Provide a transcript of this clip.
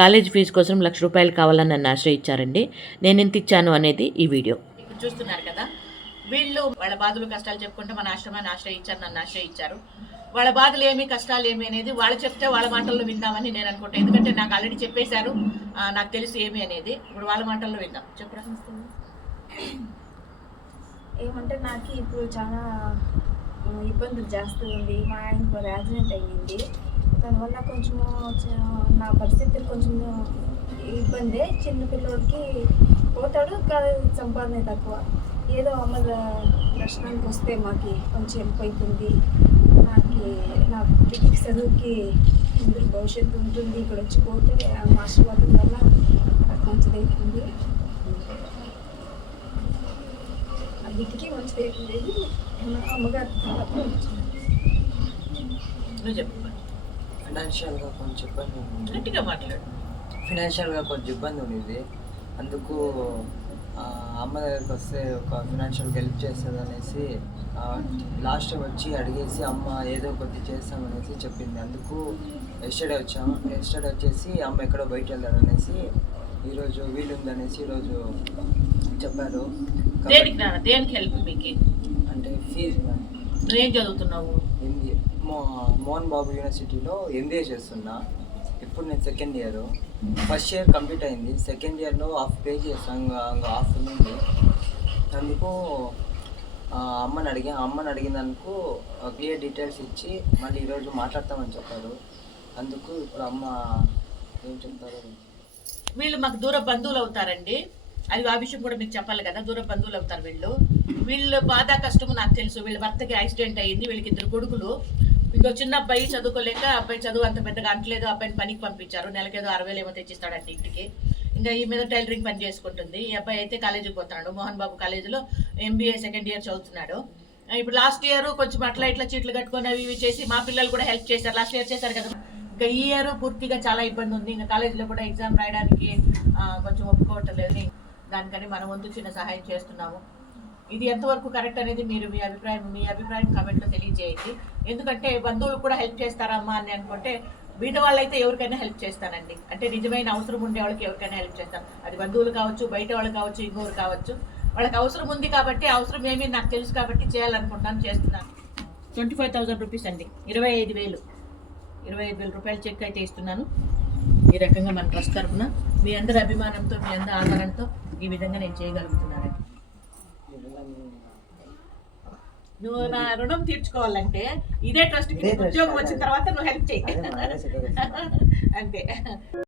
College fee కోసం ₹1,00,000 కావాలని నన్ను ఆశ్రయించారండి. నేను ఎంత ఇచ్చాను అనేది ఈ వీడియో. ఇప్పుడు చూస్తున్నారు కదా, వీళ్ళు వాళ్ళ బాధలు కష్టాలు చెప్పుకుంటే మన ఆశ్రమాన్ని ఆశ్రయించారు, నన్ను ఆశ్రయించారు. వాళ్ళ బాధలు ఏమి కష్టాలు ఏమి అనేది వాళ్ళు చెప్తే వాళ్ళ మాటల్లో విందామని నేను అనుకుంటాను. ఎందుకంటే నాకు ఆల్రెడీ చెప్పేశారు, నాకు తెలుసు ఏమి అనేది. ఇప్పుడు వాళ్ళ మాటల్లో విందాం. చెప్పరా? ఏమంటే నాకు ఇప్పుడు చాలా ఇబ్బందులు జాస్తి ఉంది. మా ఆయనకు యాక్సిడెంట్ అయ్యింది. దానివల్ల కొంచెము నా పరిస్థితి కొంచెం ఇబ్బంది. చిన్న పిల్లోడికి పోతాడు, కానీ సంపాదన తక్కువ. ఏదో అమ్మ దర్శనానికి వస్తే మాకు కొంచెం హెల్ప్ అవుతుంది. నా బిడ్డకి చదువుకి ముందు భవిష్యత్తు ఉంటుంది. ఇక్కడ వచ్చి పోతే ఆశీర్వాదం వల్ల నాకు మంచిది అవుతుంది. ఆ బిడ్డకి మంచిది అవుతుంది. అమ్మగారు ఫినాన్షియల్గా కొంచెం ఇబ్బంది ఉండేది. అందుకు అమ్మ దగ్గరికి వస్తే ఒక ఫినాన్షియల్గా హెల్ప్ చేస్తుంది అనేసి లాస్ట్ టైం వచ్చి అడిగేసి అమ్మ ఏదో కొద్ది చేస్తామనేసి చెప్పింది. అందుకు ఎస్టర్డే వచ్చేసి అమ్మ ఎక్కడో బయట వెళ్తాడు అనేసి ఈరోజు వీలుందనేసి ఈరోజు చెప్పారు. దేనికి హెల్ప్ మీకు? అంటే ఫీజు. నువ్వేం చదువుతున్నావు? ఎంబీఏ మోహన్ బాబు యూనివర్సిటీలో ఎంబీఏ చేస్తున్నా. ఇప్పుడు నేను second year. First year complete అయింది. సెకండ్ ఇయర్లో హాఫ్ పే చేస్తాను, ఇంకా హాఫ్ ఉంది. అందుకు అమ్మని అడిగినందుకు క్లియర్ డీటెయిల్స్ ఇచ్చి మళ్ళీ ఈరోజు మాట్లాడతామని చెప్పారు. అందుకు ఇప్పుడు అమ్మ ఏం చెప్తారు? వీళ్ళు మాకు దూర బంధువులు అవుతారండి. అది ఆ విషయం కూడా మీకు చెప్పాలి కదా. దూర బంధువులు అవుతారు వీళ్ళు బాధ కష్టము నాకు తెలుసు. వీళ్ళ భర్తకి యాక్సిడెంట్ అయ్యింది. వీళ్ళకి 2 కొడుకులు. ఇంకో చిన్న అబ్బాయి చదువుకోలేక, అబ్బాయి చదువు అంత పెద్దగా అంటలేదు. అబ్బాయిని పనికి పంపించారు. నెలకేదో 60,000 ఏమో తెచ్చిస్తాడంటే ఇంటికి. ఇంకా ఈ మీద టైలరింగ్ పని చేసుకుంటుంది. ఈ అబ్బాయి అయితే కాలేజీకి పోతున్నాడు. మోహన్ బాబు కాలేజీలో ఎంబీఏ సెకండ్ ఇయర్ చదువుతున్నాడు. ఇప్పుడు లాస్ట్ ఇయర్ కొంచెం అట్లా ఇట్లా చీట్లు కట్టుకొని అవి ఇవి చేసి మా పిల్లలు కూడా హెల్ప్ చేశారు. లాస్ట్ ఇయర్ చేశారు కదా. ఇంకా ఈ ఇయర్ పూర్తిగా చాలా ఇబ్బంది ఉంది. ఇంకా కాలేజీలో కూడా ఎగ్జామ్ రాయడానికి కొంచెం ఒప్పుకోవట్లేదు. దానికని మనం వంతు చిన్న సహాయం చేస్తున్నాము. ఇది ఎంతవరకు కరెక్ట్ అనేది మీరు మీ అభిప్రాయం కామెంట్లో తెలియజేయండి. ఎందుకంటే బంధువులు కూడా హెల్ప్ చేస్తారమ్మా అని అనుకుంటే బీద వాళ్ళైతే ఎవరికైనా హెల్ప్ చేస్తానండి. అంటే నిజమైన అవసరం ఉండే వాళ్ళకి ఎవరికైనా హెల్ప్ చేస్తాను. అది బంధువులు కావచ్చు, బయట వాళ్ళు కావచ్చు, ఇంకోరు కావచ్చు. వాళ్ళకి అవసరం ఉంది కాబట్టి, అవసరం ఏమీ నాకు తెలుసు కాబట్టి చేయాలనుకుంటున్నాను, చేస్తున్నాను. 25,000 రూపీస్ అండి. 25,000 రూపాయలు చెక్ అయితే ఇస్తున్నాను. ఈ రకంగా మన ట్రస్ట్ తరఫున మీ అందరి అభిమానంతో, మీ అందరి ఆదరణతో ఈ విధంగా నేను చేయగలుగుతున్నాను. నువ్వు నా రుణం తీర్చుకోవాలంటే ఇదే ట్రస్ట్కి ఉద్యోగం వచ్చిన తర్వాత నువ్వు హెల్ప్ చేయి అంతే.